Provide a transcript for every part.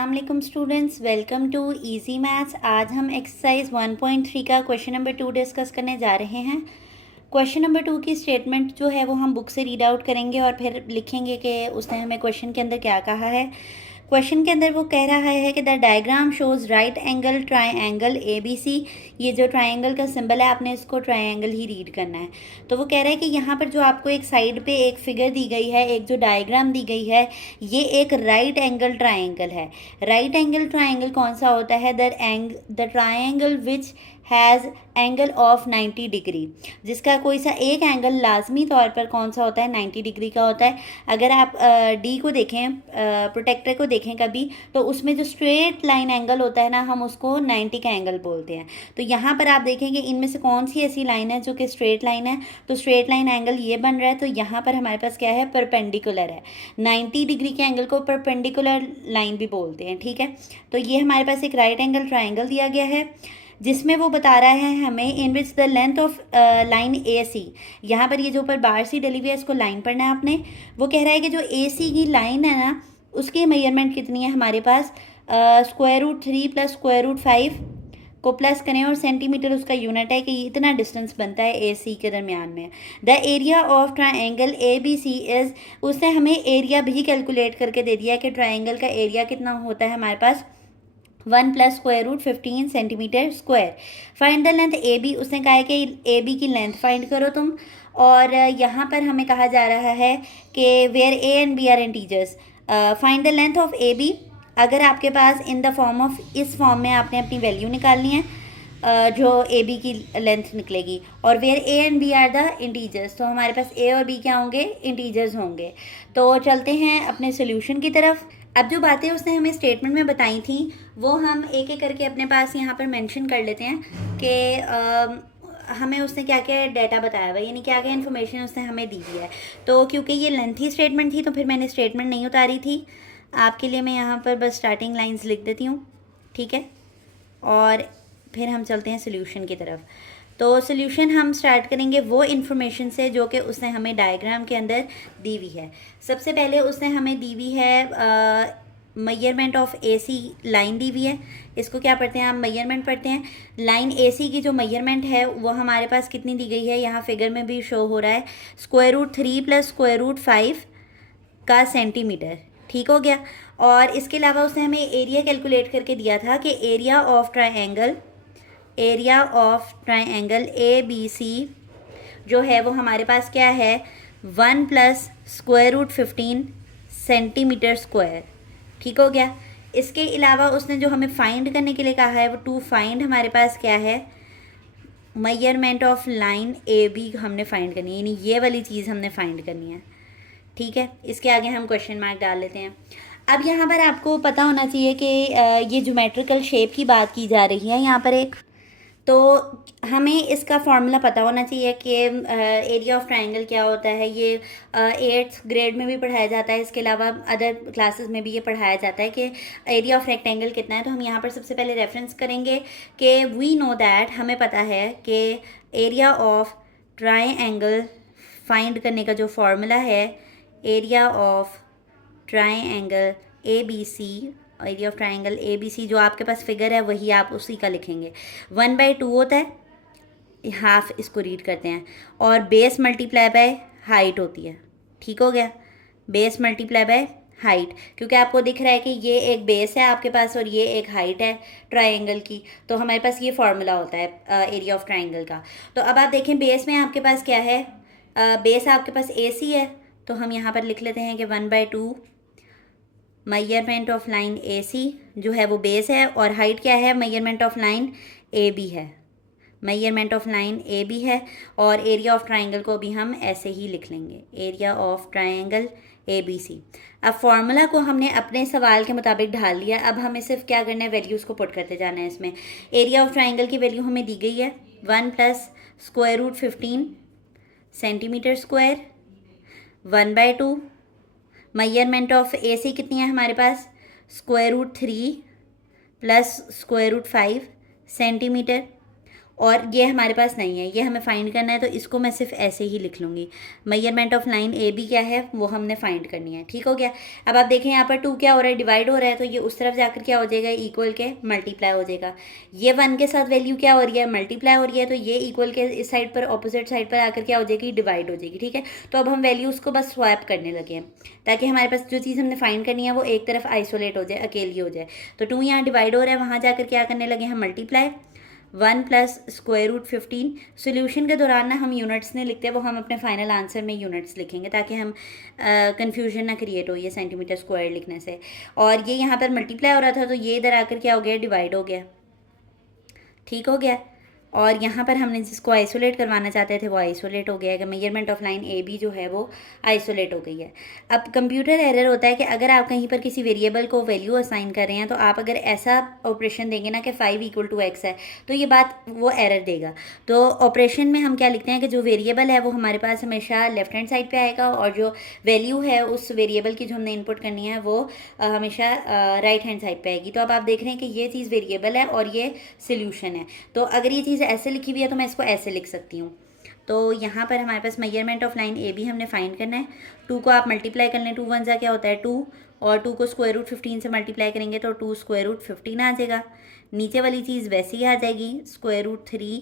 अस्सलाम वालेकुम students, welcome to easy maths. आज हम एक्सरसाइज 1.3 का क्वेश्चन नंबर 2 डिस्कस करने जा रहे हैं। क्वेश्चन नंबर 2 की स्टेटमेंट जो है वो हम बुक से रीड आउट करेंगे और फिर लिखेंगे कि उसने हमें क्वेश्चन के अंदर क्या कहा है। क्वेश्चन के अंदर वो कह रहा है कि the diagram shows right angle triangle ABC। ये जो ट्राइंगल का सिंबल है आपने इसको ट्राइंगल ही रीड करना है। तो वो कह रहा है कि यहाँ पर जो आपको एक साइड पे एक फिगर दी गई है, एक जो डायग्राम दी गई है, ये एक राइट एंगल ट्राइंगल है। राइट एंगल ट्राइंगल कौन सा होता है? The triangle which has angle of 90 degree, जिसका कोई सा एक एंगल लाजमी तौर पर कौन सा होता है? 90 डिग्री का होता है। अगर आप डी को देखें, प्रोटेक्टर को देखें कभी, तो उसमें जो स्ट्रेट लाइन एंगल होता है ना, हम उसको 90 का एंगल बोलते हैं। तो यहाँ पर आप देखेंगे इनमें से कौन सी ऐसी लाइन है जो कि स्ट्रेट लाइन है, तो स्ट्रेट लाइन एंगल ये बन रहा है। तो यहाँ पर हमारे पास क्या है? परपेंडिकुलर है। 90 डिग्री के एंगल को परपेंडिकुलर लाइन भी बोलते हैं, ठीक है। तो ये हमारे पास एक राइट एंगल ट्राइंगल दिया गया है, जिसमें वो बता रहा है हमें in which the length of line AC। यहाँ पर ये जो ऊपर बार सी डली हुई है इसको लाइन पढ़ना है आपने। वो कह रहा है कि जो AC की लाइन है ना, उसकी मेजरमेंट कितनी है हमारे पास? √3 + √5 को प्लस करें और सेंटीमीटर उसका यूनिट है कि इतना डिस्टेंस बनता है AC के दरमियान में। The area of triangle ABC is, उसने हमें एरिया भी कैलकुलेट करके दे दिया है कि ट्राइंगल का एरिया कितना होता है हमारे पास 1 + √15 centimetre square. Find the length AB, उसने कहा है कि AB की लेंथ फाइंड करो तुम। और यहाँ पर हमें कहा जा रहा है कि where A and B are integers, find the length of AB। अगर आपके पास इन द फॉर्म ऑफ, इस फॉर्म में आपने अपनी वैल्यू निकालनी है, जो AB की लेंथ निकलेगी। और where A and B are the integers, तो हमारे पास A और B क्या होंगे? इंटीजर्स होंगे। तो चलते हैं अपने सोल्यूशन की तरफ। अब जो बातें उसने हमें स्टेटमेंट में बताई थी वो हम एक एक करके अपने पास यहाँ पर मेंशन कर लेते हैं कि हमें उसने क्या क्या डाटा बताया हुआ, यानी क्या क्या इन्फॉर्मेशन उसने हमें दी है। तो क्योंकि ये लेंथी स्टेटमेंट थी तो फिर मैंने स्टेटमेंट नहीं उतारी थी। आपके लिए मैं यहाँ पर बस स्टार्टिंग लाइंस लिख देती हूँ, ठीक है। और फिर हम चलते हैं सोल्यूशन की तरफ। तो सोल्यूशन हम स्टार्ट करेंगे वो इन्फॉर्मेशन से जो कि उसने हमें डायग्राम के अंदर दी हुई है। सबसे पहले उसने हमें दी हुई है मेजरमेंट ऑफ AC लाइन दी हुई है। इसको क्या पढ़ते हैं? हम मेजरमेंट पढ़ते हैं। लाइन AC की जो मेजरमेंट है वो हमारे पास कितनी दी गई है, यहाँ फिगर में भी शो हो रहा है, √3 + √5 का सेंटीमीटर, ठीक हो गया। और इसके अलावा उसने हमें एरिया कैलकुलेट करके दिया था कि एरिया ऑफ ABC जो है वो हमारे पास क्या है? 1 + √15 सेंटीमीटर स्क्वायर, ठीक हो गया। इसके अलावा उसने जो हमें फाइंड करने के लिए कहा है वो टू फाइंड, हमारे पास क्या है? मेजरमेंट ऑफ लाइन AB हमने फाइंड करनी है, यानी ये वाली चीज़ हमने फाइंड करनी है, ठीक है। इसके आगे हम क्वेश्चन मार्क डाल लेते हैं। अब यहाँ पर आपको पता होना चाहिए कि ये ज्योमेट्रिकल शेप की बात की जा रही है यहाँ पर एक, तो हमें इसका फॉर्मूला पता होना चाहिए कि एरिया ऑफ ट्राइंगल क्या होता है। ये 8th ग्रेड में भी पढ़ाया जाता है, इसके अलावा अदर क्लासेस में भी ये पढ़ाया जाता है कि एरिया ऑफ रेक्टेंगल कितना है। तो हम यहाँ पर सबसे पहले रेफरेंस करेंगे कि वी नो दैट, हमें पता है कि एरिया ऑफ ट्राइंगल फाइंड करने का जो फॉर्मूला है, area of triangle ABC, area of triangle ABC जो आपके पास फिगर है वही आप उसी का लिखेंगे। 1/2 होता है, हाफ इसको रीड करते हैं, और बेस मल्टीप्लाई बाय हाइट होती है, ठीक हो गया। बेस मल्टीप्लाई बाय हाइट, क्योंकि आपको दिख रहा है कि ये एक बेस है आपके पास और ये एक हाइट है ट्राइंगल की, तो हमारे पास ये फॉर्मूला होता है एरिया ऑफ ट्राइंगल का। तो अब आप देखें बेस में आपके पास क्या है? बेस आपके पास AC है, तो हम यहाँ पर लिख लेते हैं कि 1/2 मेजरमेंट ऑफ लाइन AC जो है वो बेस है, और हाइट क्या है? मेजरमेंट ऑफ लाइन AB है, मेजरमेंट ऑफ लाइन AB है। और एरिया ऑफ ट्राइंगल को भी हम ऐसे ही लिख लेंगे, एरिया ऑफ ट्राइंगल ABC। अब फॉर्मूला को हमने अपने सवाल के मुताबिक ढाल लिया, अब हमें सिर्फ क्या करना है? वैल्यूज़ को पुट करते जाना है इसमें। एरिया ऑफ ट्राइंगल की वैल्यू हमें दी गई है 1 + √15 centimetre square, 1/2 measurement of AC कितनी है हमारे पास? √3 + √5 सेंटीमीटर। और ये हमारे पास नहीं है, ये हमें फाइंड करना है, तो इसको मैं सिर्फ ऐसे ही लिख लूँगी। Measurement of line A B क्या है वो हमने फाइंड करनी है। ठीक हो गया। अब आप देखें यहाँ पर 2 क्या हो रहा है, डिवाइड हो रहा है, तो ये उस तरफ जाकर क्या हो जाएगा, इक्वल के मल्टीप्लाई हो जाएगा। ये 1 के साथ वैल्यू क्या हो रही है, मल्टीप्लाई हो रही है, तो ये इक्वल के इस साइड पर ऑपोजिट साइड पर आकर क्या हो जाएगी, डिवाइड हो जाएगी। ठीक है, तो अब हम वैल्यूज़ को बस स्वैप करने लगे हैं ताकि हमारे पास जो चीज़ हमने फाइंड करनी है वो एक तरफ आइसोलेट हो जाए, अकेली हो जाए। तो 2 यहाँ डिवाइड हो रहा है, वहाँ जाकर क्या करने लगे हम, multiply 1 plus square root 15। Solution के दौरान ना हम यूनिट्स नहीं लिखते, वो हम अपने फाइनल आंसर में यूनिट्स लिखेंगे ताकि हम कंफ्यूजन ना क्रिएट हो ये सेंटीमीटर स्क्वायर लिखने से। और ये यहाँ पर मल्टीप्लाई हो रहा था, तो ये इधर आकर क्या हो गया, डिवाइड हो गया। ठीक हो गया। और यहाँ पर हमने जिसको आइसोलेट करवाना चाहते थे वो आइसोलेट हो गया है कि measurement of line A B जो है वो आइसोलेट हो गई है। अब कंप्यूटर एरर होता है कि अगर आप कहीं पर किसी वेरिएबल को वैल्यू असाइन कर रहे हैं, तो आप अगर ऐसा ऑपरेशन देंगे ना कि 5 = x है, तो ये बात वो एरर देगा। तो ऑपरेशन में हम क्या लिखते हैं कि जो वेरिएबल है वो हमारे पास हमेशा लेफ्ट हैंड साइड पर आएगा, और जो वैल्यू है उस वेरिएबल की जो हमने इनपुट करनी है वो हमेशा राइट हैंड साइड पर आएगी। तो अब आप देख रहे हैं कि ये चीज़ वेरिएबल है और ये सोल्यूशन है। तो अगर ये चीज़ ऐसे लिखी हुई है तो मैं इसको ऐसे लिख सकती हूँ। तो यहाँ पर हमारे पास measurement of line A B हमने फाइंड करना है। 2 को आप मल्टीप्लाई कर लें, 2 1 जा क्या होता है 2, और 2 को स्क्वायर रूट 15 से मल्टीप्लाई करेंगे तो 2 स्क्वायर रूट 15 आ जाएगा। नीचे वाली चीज़ वैसे ही आ जाएगी, स्क्वायर रूट 3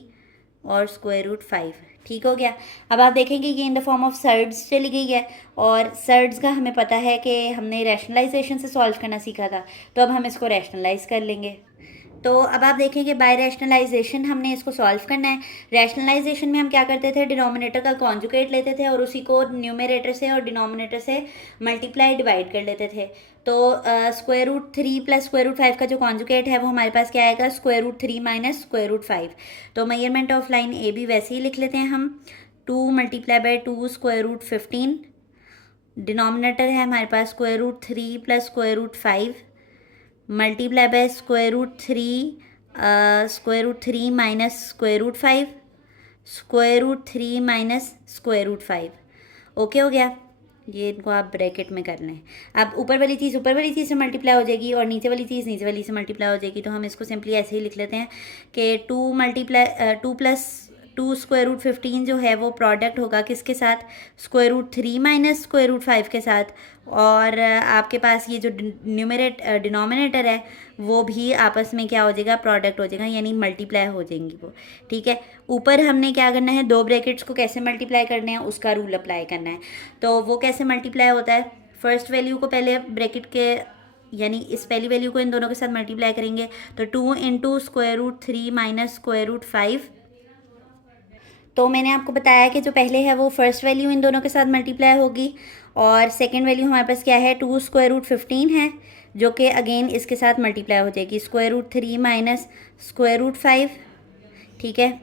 और स्क्वायर रूट 5। ठीक हो गया। अब आप देखेंगे ये इन द फॉर्म ऑफ सर्ड्स चली गई है, और सर्ड्स का हमें पता है कि हमने रैशनलाइजेशन से सॉल्व करना सीखा था, तो अब हम इसको रैशनलाइज कर लेंगे। तो अब आप देखेंगे बाय रैशनलाइजेशन हमने इसको सॉल्व करना है। रैशनलाइजेशन में हम क्या करते थे, डिनोमिनेटर का कॉन्जुगेट लेते थे और उसी को न्यूमरेटर से और डिनोमिनेटर से मल्टीप्लाई डिवाइड कर लेते थे। तो square root 3 plus square root 5 का जो कॉन्जुगेट है वो हमारे पास क्या आएगा, square root 3 minus square root 5। तो measurement of line A B वैसे ही लिख लेते हैं हम, 2 × 2 स्क्वायर रूट 15। डिनोमिनेटर है हमारे पास square root 3 plus square root 5 multiply by square root 3 minus square root 5 square root 3 minus square root 5। Okay हो गया। ये इनको आप ब्रैकेट में कर लें। अब ऊपर वाली चीज़ से मल्टीप्लाई हो जाएगी और नीचे वाली चीज़ नीचे वाली से मल्टीप्लाई हो जाएगी। तो हम इसको सिंपली ऐसे ही लिख लेते हैं कि 2 प्लस 2 स्क्वायर रूट 15 जो है वो प्रोडक्ट होगा किसके साथ, square root 3 minus square root 5 के साथ, और आपके पास ये जो डिनोमिनेटर है वो भी आपस में क्या हो जाएगा, प्रोडक्ट हो जाएगा, यानी मल्टीप्लाई हो जाएंगी वो। ठीक है। ऊपर हमने क्या करना है, 2 ब्रैकेट्स को कैसे मल्टीप्लाई करने हैं उसका रूल अप्लाई करना है। तो वो कैसे मल्टीप्लाई होता है, फर्स्ट वैल्यू को पहले ब्रैकेट के यानी इस पहली वैल्यू को इन दोनों के साथ मल्टीप्लाई करेंगे, तो 2 × square root 3 minus square root 5। तो मैंने आपको बताया कि जो पहले है वो फर्स्ट वैल्यू इन दोनों के साथ मल्टीप्लाई होगी, और सेकंड वैल्यू हमारे पास क्या है, 2 स्क्वायर रूट 15 है, जो कि अगेन इसके साथ मल्टीप्लाई हो जाएगी, square root 3 minus square root 5। ठीक है।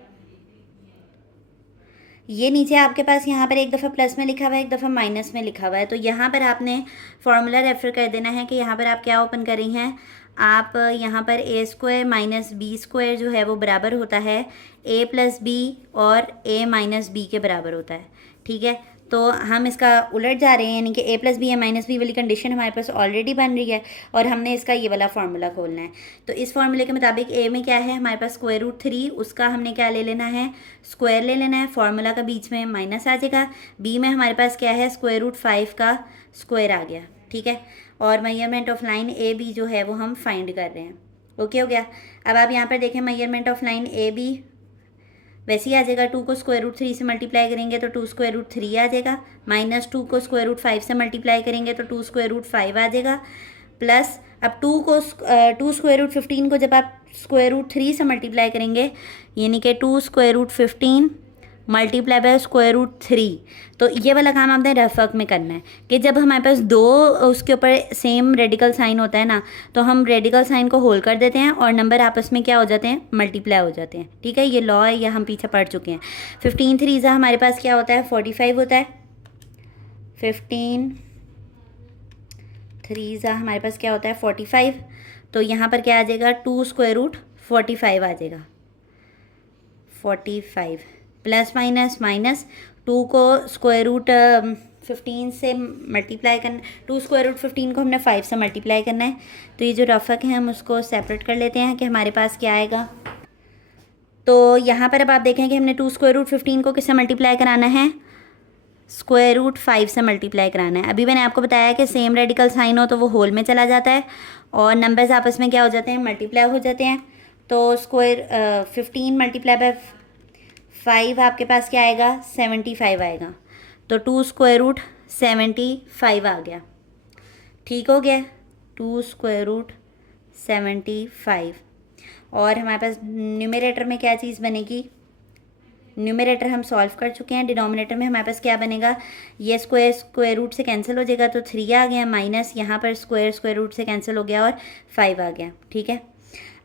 ये नीचे आपके पास यहाँ पर एक दफ़ा प्लस में लिखा हुआ है, एक दफ़ा माइनस में लिखा हुआ है। तो यहाँ पर आपने फार्मूला रेफर कर देना है कि यहाँ पर आप क्या ओपन कर रही हैं, आप यहाँ पर a² माइनस b² जो है वो बराबर होता है a + b और a - b के बराबर होता है। ठीक है। तो हम इसका उलट जा रहे हैं, यानी कि a + b a - b वाली कंडीशन हमारे पास ऑलरेडी बन रही है और हमने इसका ये वाला फार्मूला खोलना है। तो इस फार्मूले के मुताबिक a में क्या है हमारे पास, स्क्वायर रूट 3, उसका हमने क्या ले लेना है, स्क्वायर ले लेना है, फार्मूला का बीच में माइनस आ जाएगा। b में हमारे पास क्या है, स्क्वायर रूट 5 का स्क्वायर आ गया। ठीक है। और measurement of line A B जो है वो हम फाइंड कर रहे हैं। ओके हो गया। अब आप यहाँ पर देखें measurement of line A B वैसे ही आ जाएगा, 2 को स्क्वायर रूट 3 से मल्टीप्लाई करेंगे तो 2 स्क्वायर रूट 3 आ जाएगा, माइनस 2 को स्क्वायर रूट 5 से मल्टीप्लाई करेंगे तो 2 स्क्वायर रूट 5 आ जाएगा, प्लस अब 2 स्क्वायर रूट 15 को जब आप स्क्वायर रूट 3 से मल्टीप्लाई करेंगे, यानी कि 2 square root 15 multiply by square root 3। तो ये वाला काम आपने रफ वर्क में करना है कि जब हमारे पास 2 उसके ऊपर सेम रेडिकल साइन होता है ना, तो हम रेडिकल साइन को होल्ड कर देते हैं और नंबर आपस में क्या हो जाते हैं, मल्टीप्लाई हो जाते हैं। ठीक है। ये लॉ है, ये हम पीछे पढ़ चुके हैं। 15 3 हमारे पास क्या होता है, 45 होता है। 15 3 हमारे पास क्या होता है, 45। तो यहाँ पर क्या आ जाएगा, 2 स्क्वायर रूट 45 आ जाएगा, 45 प्लस माइनस माइनस 2 को स्क्वायर रूट 15 से मल्टीप्लाई करना, 2 स्क्वायर रूट 15 को हमने 5 से मल्टीप्लाई करना है। तो ये जो रफक है हम उसको सेपरेट कर लेते हैं कि हमारे पास क्या आएगा, तो यहाँ पर अब आप देखें कि हमने 2 स्क्वायर रूट 15 को किससे मल्टीप्लाई कराना है, स्क्वायर रूट 5 से मल्टीप्लाई कराना है। अभी मैंने आपको बताया कि सेम रेडिकल साइन हो तो वो होल में चला जाता है और नंबर्स आपस में क्या हो जाते हैं, मल्टीप्लाई हो जाते हैं। तो स्क्वायर 15 मल्टीप्लाई बाय 5 आपके पास क्या आएगा, 75 आएगा। तो 2 स्क्वायर रूट 75 आ गया। ठीक हो गया, 2 स्क्वायर रूट 75। और हमारे पास न्यूमरेटर में क्या चीज़ बनेगी, न्यूमरेटर हम सॉल्व कर चुके हैं। डिनोमिनेटर में हमारे पास क्या बनेगा, ये स्क्वायर स्क्वायर रूट से कैंसिल हो जाएगा तो 3 आ गया, माइनस यहाँ पर स्क्वायर स्क्वायर रूट से कैंसिल हो गया और 5 आ गया। ठीक है,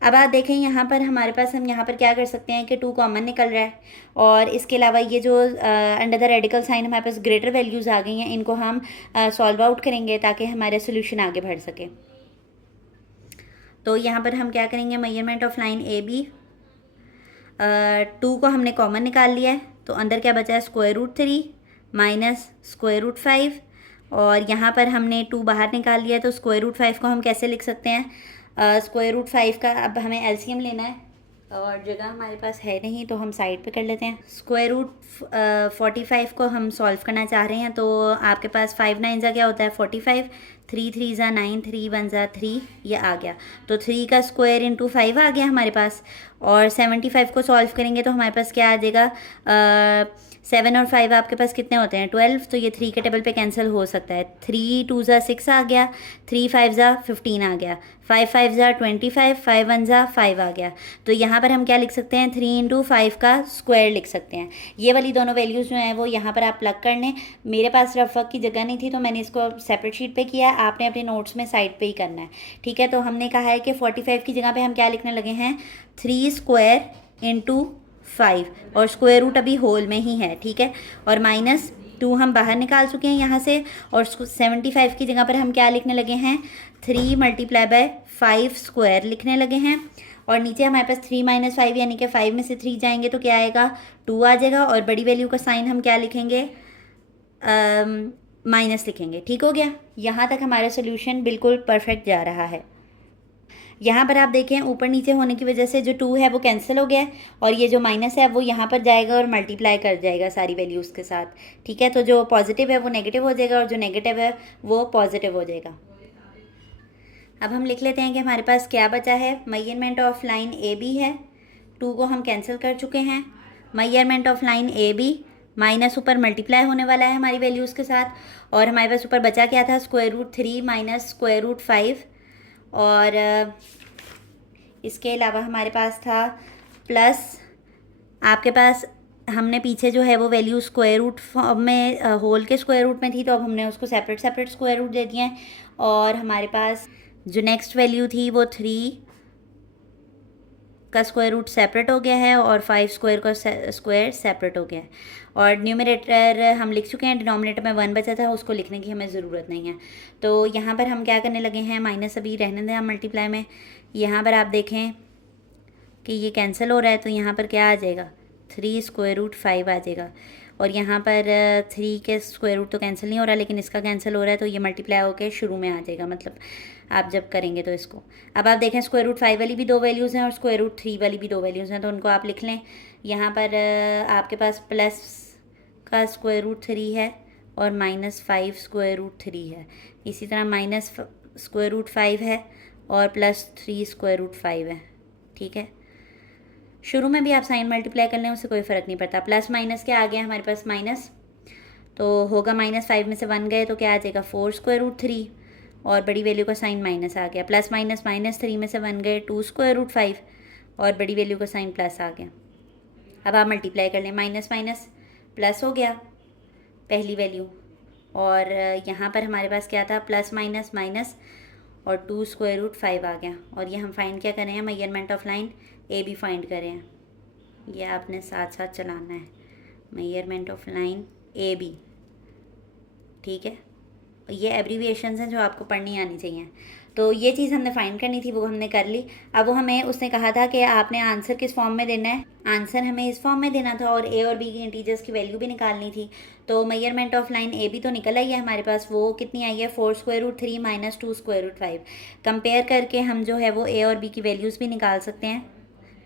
अब आप देखें यहाँ पर हमारे पास, हम यहाँ पर क्या कर सकते हैं कि 2 कॉमन निकल रहा है और इसके अलावा ये जो अंडर द रेडिकल साइन हमारे पास ग्रेटर वैल्यूज़ आ गई हैं, इनको हम सॉल्व आउट करेंगे ताकि हमारा सोल्यूशन आगे बढ़ सके। तो यहाँ पर हम क्या करेंगे, measurement of line A B, 2 को हमने कॉमन निकाल लिया है तो अंदर क्या बचा है, square root 3 minus square root 5 और यहाँ पर हमने 2 बाहर निकाल लिया है तो स्क्वायर रूट 5 को हम कैसे लिख सकते हैं, स्क्वायर रूट 5 का अब हमें एलसीएम लेना है और जगह हमारे पास है नहीं तो हम साइड पे कर लेते हैं। स्क्वायर रूट 45 को हम सॉल्व करना चाह रहे हैं तो आपके पास 5 9 जा क्या होता है 45, 3 3 जा 9, 3 1 जा 3, ये आ गया। तो 3 का स्क्वायर इंटू 5 आ गया हमारे पास और 75 को सॉल्व करेंगे तो हमारे पास क्या आ जाएगा, 7 और 5 आपके पास कितने होते हैं 12, तो ये 3 के टेबल पे कैंसिल हो सकता है। 3 2 जा 6 आ गया, 3 5 जा 15 आ गया, 5 5 जा 25, 5 1 जा 5 आ गया। तो यहाँ पर हम क्या लिख सकते हैं, 3 इंटू 5 का स्क्वायर लिख सकते हैं। ये वाली दोनों वैल्यूज़ जो हैं वो यहाँ पर आप प्लग कर लें। मेरे पास रफ वर्क की जगह नहीं थी तो मैंने इसको सेपरेट शीट पे किया, आपने अपने नोट्स में साइड पे ही करना है। ठीक है, तो हमने कहा है कि 45 की जगह पे हम क्या लिखने लगे हैं, 3 स्क्वायर इंटू 5 और स्क्वायर रूट अभी होल में ही है। ठीक है, और माइनस 2 हम बाहर निकाल चुके हैं यहाँ से और 75 की जगह पर हम क्या लिखने लगे हैं, 3 मल्टीप्लाई बाय 5 स्क्वायर लिखने लगे हैं और नीचे हमारे पास 3 माइनस 5 यानी कि 5 में से 3 जाएंगे तो क्या आएगा, 2 आ जाएगा और बड़ी वैल्यू का साइन हम क्या लिखेंगे, माइनस लिखेंगे। ठीक हो गया, यहाँ तक हमारा सोल्यूशन बिल्कुल परफेक्ट जा रहा है। यहाँ पर आप देखें ऊपर नीचे होने की वजह से जो 2 है वो कैंसिल हो गया है और ये जो माइनस है वो यहाँ पर जाएगा और मल्टीप्लाई कर जाएगा सारी वैल्यूज़ के साथ। ठीक है, तो जो पॉजिटिव है वो नेगेटिव हो जाएगा और जो नेगेटिव है वो पॉजिटिव हो जाएगा। अब हम लिख लेते हैं कि हमारे पास क्या बचा है, measurement of line A B है, 2 को हम कैंसिल कर चुके हैं, measurement of line A B minus ऊपर मल्टीप्लाई होने वाला है हमारी वैल्यूज़ के साथ और हमारे पास ऊपर बचा क्या था, square root 3 minus square root 5 और इसके अलावा हमारे पास था प्लस, आपके पास हमने पीछे जो है वो वैल्यू स्क्वायर रूट में होल के स्क्वायर रूट में थी तो अब हमने उसको सेपरेट सेपरेट स्क्वायर रूट दे दिए हैं और हमारे पास जो नेक्स्ट वैल्यू थी वो 3 का स्क्वायर रूट सेपरेट हो गया है और 5 स्क्वायर का स्क्वायर सेपरेट हो गया है और न्यूमरेटर हम लिख चुके हैं, डिनोमिनेटर में 1 बचा था उसको लिखने की हमें ज़रूरत नहीं है। तो यहाँ पर हम क्या करने लगे हैं, माइनस अभी रहने दें हम मल्टीप्लाई में। यहाँ पर आप देखें कि ये कैंसिल हो रहा है तो यहाँ पर क्या आ जाएगा, 3 स्क्वायर रूट 5 आ जाएगा और यहाँ पर 3 के स्क्वायर रूट तो कैंसिल नहीं हो रहा लेकिन इसका कैंसिल हो रहा है तो ये मल्टीप्लाई होकर शुरू में आ जाएगा, मतलब आप जब करेंगे तो इसको। अब आप देखें स्क्वायर रूट 5 वाली भी 2 वैल्यूज़ हैं और स्क्वायर रूट 3 वाली भी 2 वैल्यूज़ हैं तो उनको आप लिख लें। यहाँ पर आपके पास प्लस का स्क्वायर रूट 3 है और माइनस 5 स्क्वायर रूट 3 है, इसी तरह माइनस स्क्वायर रूट 5 है और प्लस 3 स्क्वायर रूट 5 है। ठीक है, शुरू में भी आप साइन मल्टीप्लाई कर लें उससे कोई फ़र्क नहीं पड़ता। प्लस माइनस क्या आ गया हमारे पास, माइनस तो होगा माइनस 5 में से 1 गए तो क्या आ जाएगा 4 स्क्वायर रूट 3 और बड़ी वैल्यू का साइन माइनस आ गया, प्लस माइनस माइनस 3 में से 1 गए 2 स्क्वायर रूट 5 और बड़ी वैल्यू का साइन प्लस आ गया। अब आप मल्टीप्लाई कर लें, माइनस माइनस प्लस हो गया पहली वैल्यू और यहाँ पर हमारे पास क्या था, प्लस माइनस माइनस और 2 स्क्वायर रूट 5 आ गया और ये हम फाइंड क्या करें हैं, measurement of line A B find करें हैं। ये आपने साथ साथ चलाना है, measurement of line A B. ठीक है, ये एब्रीविएशंस हैं जो आपको पढ़नी आनी चाहिए। तो ये चीज़ हमने फाइंड करनी थी वो हमने कर ली। अब वो हमें उसने कहा था कि आपने आंसर किस फॉर्म में देना है, आंसर हमें इस फॉर्म में देना था और ए और बी की इंटीजर्स की वैल्यू भी निकालनी थी। तो measurement of line A B तो निकल आई है हमारे पास, वो कितनी आई है 4 square root 3 minus 2 square root 5। Compare करके हम जो है वो ए और बी की वैल्यूज़ भी निकाल सकते हैं।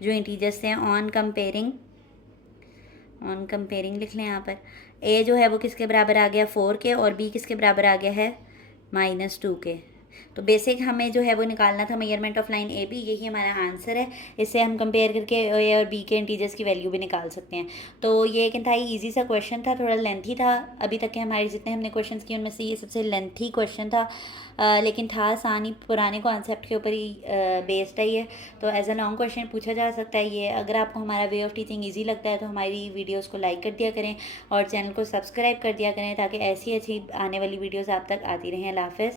जो इंटीजर्स थे ऑन कंपेयरिंग लिख लें यहाँ पर। ए जो है वो किसके बराबर आ गया 4 के, और बी किसके बराबर आ गया है -2 के। तो बेसिक हमें जो है वो निकालना था measurement of line A B, यही हमारा आंसर है। इससे हम कंपेयर करके ए और बी के इंटीजर्स की वैल्यू भी निकाल सकते हैं। तो ये एक इंतहाई ईजी सा क्वेश्चन था, थोड़ा लेंथी था। अभी तक के हमारे जितने हमने क्वेश्चन किए उनमें से ये सबसे लेंथी क्वेश्चन था, लेकिन था आसानी, पुराने कॉन्सेप्ट के ऊपर ही बेस्ड है ये। तो एज अ लॉन्ग क्वेश्चन पूछा जा सकता है ये। अगर आपको हमारा वे ऑफ टीचिंग ईजी लगता है तो हमारी वीडियोज़ को लाइक कर दिया करें और चैनल को सब्सक्राइब कर दिया करें, ताकि ऐसी अच्छी आने वाली वीडियोज़ आप तक आती रहें। अल्लाह हाफ़िज़।